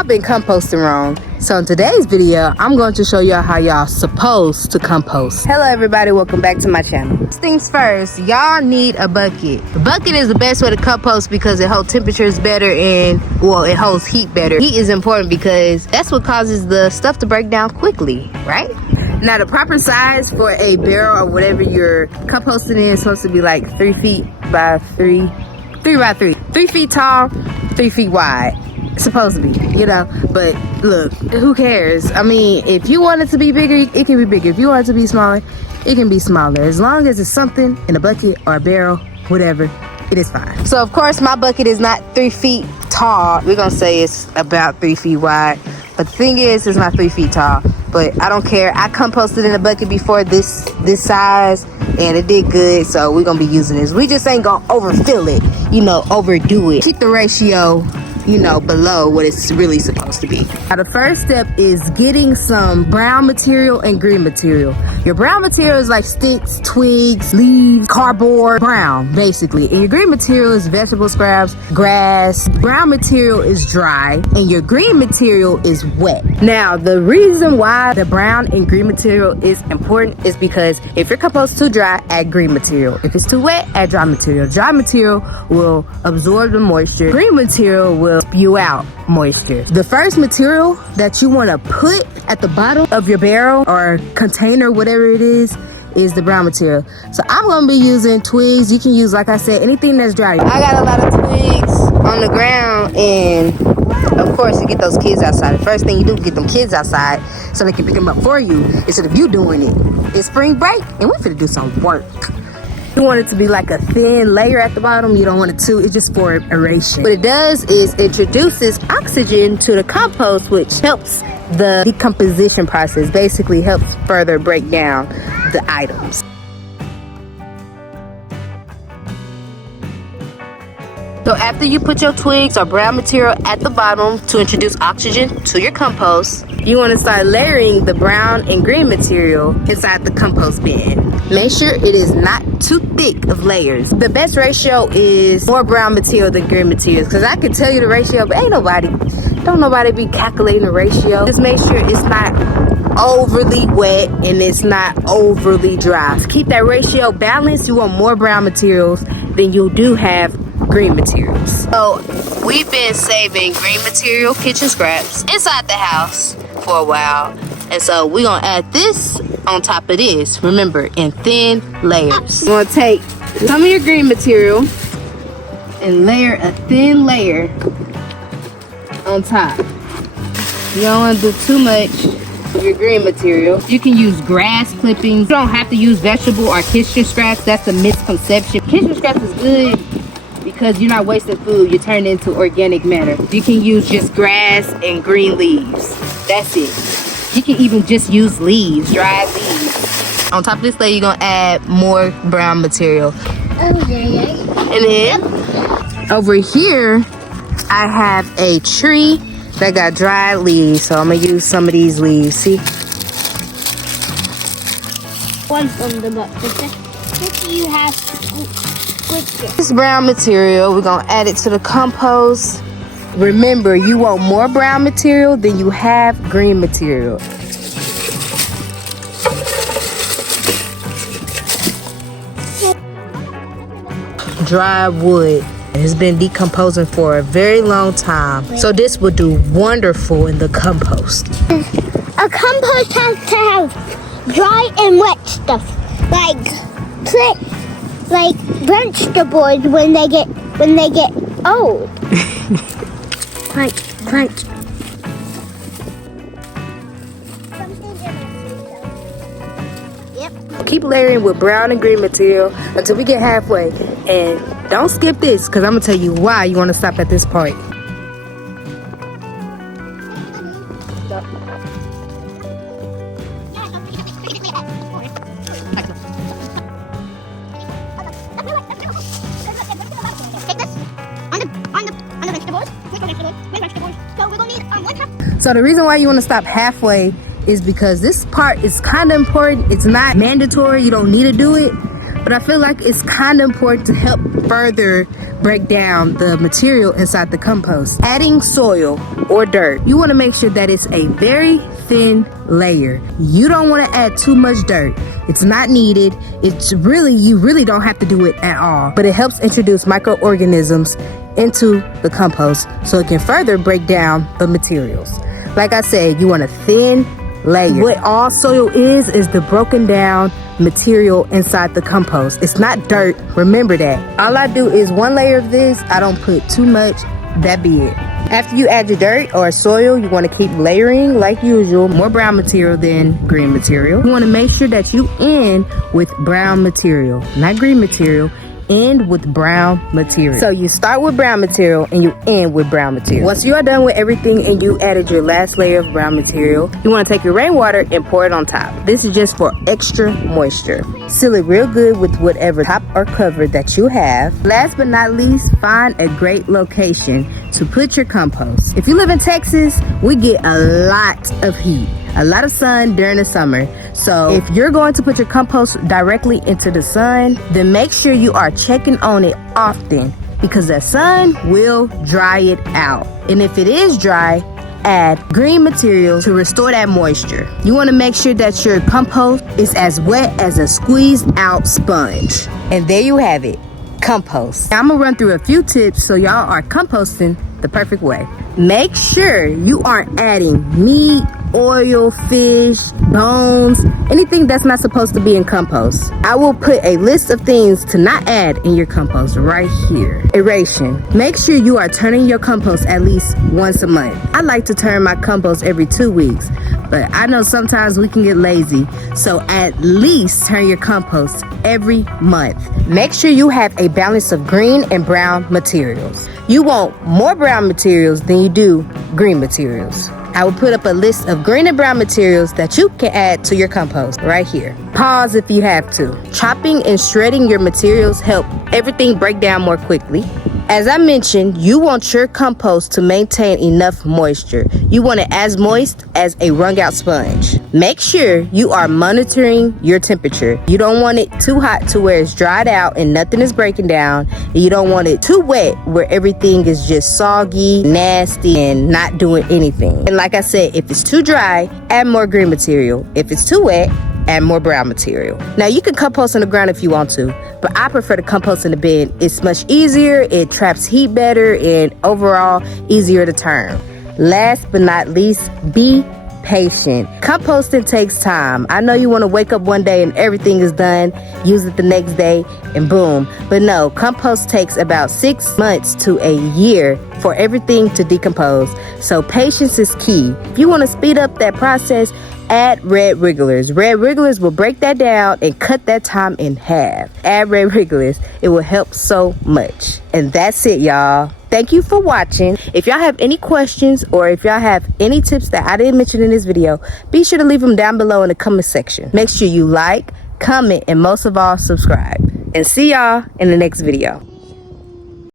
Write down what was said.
y'all been composting wrong. So in today's video, I'm going to show y'all how y'all supposed to compost. Hello everybody, welcome back to my channel. First things first, y'all need a bucket. The bucket is the best way to compost because it holds temperatures better and, well, it holds heat better. Heat is important because that's what causes the stuff to break down quickly, right? Now the proper size for a barrel or whatever you're composting in is supposed to be like 3 feet by 3 by 3. 3 feet tall, 3 feet wide. It's supposed to be, you know, but look, who cares? I mean, if you want it to be bigger, it can be bigger. If you want it to be smaller, it can be smaller. As long as it's something in a bucket or a barrel, whatever, it is fine. So of course my bucket is not 3 feet tall. We're gonna say it's about 3 feet wide, but the thing is, it's not 3 feet tall. But I don't care. I composted in a bucket before this size and it did good, so we're gonna be using this. We just ain't gonna overfill it, you know, overdo it. Keep the ratio, you know, below what it's really supposed to be. Now the first step is getting some brown material and green material. Your brown material is like sticks, twigs, leaves, cardboard, brown basically. And your green material is vegetable scraps, grass. Brown material is dry and your green material is wet. Now the reason why the brown and green material is important is because if your compost is too dry, add green material. If it's too wet, add dry material. Dry material will absorb the moisture. Green material will spew out moisture. The first material that you want to put at the bottom of your barrel or container, whatever it is the brown material. So I'm going to be using twigs. You can use, like I said, anything that's dry. I got a lot of twigs on the ground, and of course you get those kids outside. The first thing you do is get them kids outside so they can pick them up for you instead of you doing it. It's spring break and we're finna do some work. You want it to be like a thin layer at the bottom. You don't want it to. It's just for aeration. What it does is introduces oxygen to the compost, which helps the decomposition process. Basically helps further break down the items. So after you put your twigs or brown material at the bottom to introduce oxygen to your compost, you want to start layering the brown and green material inside the compost bin. Make sure it is not too thick of layers. The best ratio is more brown material than green materials, because I can tell you the ratio, but don't nobody be calculating the ratio. Just make sure it's not overly wet and it's not overly dry. So keep that ratio balanced. You want more brown materials than you do have green materials. So we've been saving green material, kitchen scraps inside the house for a while, and so we're gonna add this on top of this. Remember, in thin layers. You're gonna take some of your green material and layer a thin layer on top. You don't want to do too much of your green material. You can use grass clippings. You don't have to use vegetable or kitchen scraps. That's a misconception. Kitchen scraps is good because you're not wasting food. You turn it into organic matter. You can use just grass and green leaves. That's it. You can even just use leaves, dried leaves. On top of this layer, you're gonna add more brown material. And then over here, I have a tree that got dried leaves. So I'm gonna use some of these leaves, see? One from the butt. What do you have with this brown material, we're gonna add it to the compost. Remember, you want more brown material than you have green material. Dry wood. It's been decomposing for a very long time, so this will do wonderful in the compost. A compost has to have dry and wet stuff, like vegetables when they get old. Crunch. Yep. Keep layering with brown and green material until we get halfway. And don't skip this, because I'm going to tell you why you want to stop at this point. So the reason why you want to stop halfway is because this part is kind of important. It's not mandatory. You don't need to do it. But I feel like it's kind of important to help further break down the material inside the compost. Adding soil or dirt, you want to make sure that it's a very thin layer. You don't want to add too much dirt. It's not needed. You really don't have to do it at all, but it helps introduce microorganisms into the compost so it can further break down the materials. Like I said, you want a thin layer. What all soil is the broken down material inside the compost. It's not dirt. Remember that. All I do is one layer of this. I don't put too much. That be it. After you add your dirt or soil, you want to keep layering like usual. More brown material than green material. You want to make sure that you end with brown material, not green material. End with brown material. So you start with brown material and you end with brown material. Once you are done with everything and you added your last layer of brown material, you want to take your rainwater and pour it on top. This is just for extra moisture. Seal it real good with whatever top or cover that you have. Last but not least, find a great location to put your compost. If you live in Texas, we get a lot of heat, a lot of sun during the summer. So if you're going to put your compost directly into the sun, then make sure you are checking on it often, because the sun will dry it out. And if it is dry, add green material to restore that moisture. You want to make sure that your compost is as wet as a squeezed out sponge. And there you have it, compost. Now I'm gonna run through a few tips so y'all are composting the perfect way. Make sure you aren't adding meat, oil, fish, bones, anything that's not supposed to be in compost. I will put a list of things to not add in your compost right here. Aeration. Make sure you are turning your compost at least once a month. I like to turn my compost every 2 weeks, but I know sometimes we can get lazy, so at least turn your compost every month. Make sure you have a balance of green and brown materials. You want more brown materials than you do green materials. I will put up a list of green and brown materials that you can add to your compost right here. Pause if you have to. Chopping and shredding your materials help everything break down more quickly. As I mentioned, you want your compost to maintain enough moisture. You want it as moist as a wrung out sponge. Make sure you are monitoring your temperature. You don't want it too hot to where it's dried out and nothing is breaking down. And you don't want it too wet where everything is just soggy, nasty, and not doing anything. And like I said, if it's too dry, add more green material. If it's too wet, add more brown material. Now you can compost on the ground if you want to, but I prefer to compost in the bin. It's much easier, it traps heat better, and overall easier to turn. Last but not least, be patient. Composting takes time. I know you want to wake up one day and everything is done, use it the next day, and boom. But no, compost takes about 6 months to a year for everything to decompose. So patience is key. If you want to speed up that process, add red wrigglers. Red wrigglers will break that down and cut that time in half. Add red wrigglers. It will help so much. And that's it, y'all. Thank you for watching. If y'all have any questions or if y'all have any tips that I didn't mention in this video, be sure to leave them down below in the comment section. Make sure you like, comment, and most of all, subscribe. And see y'all in the next video.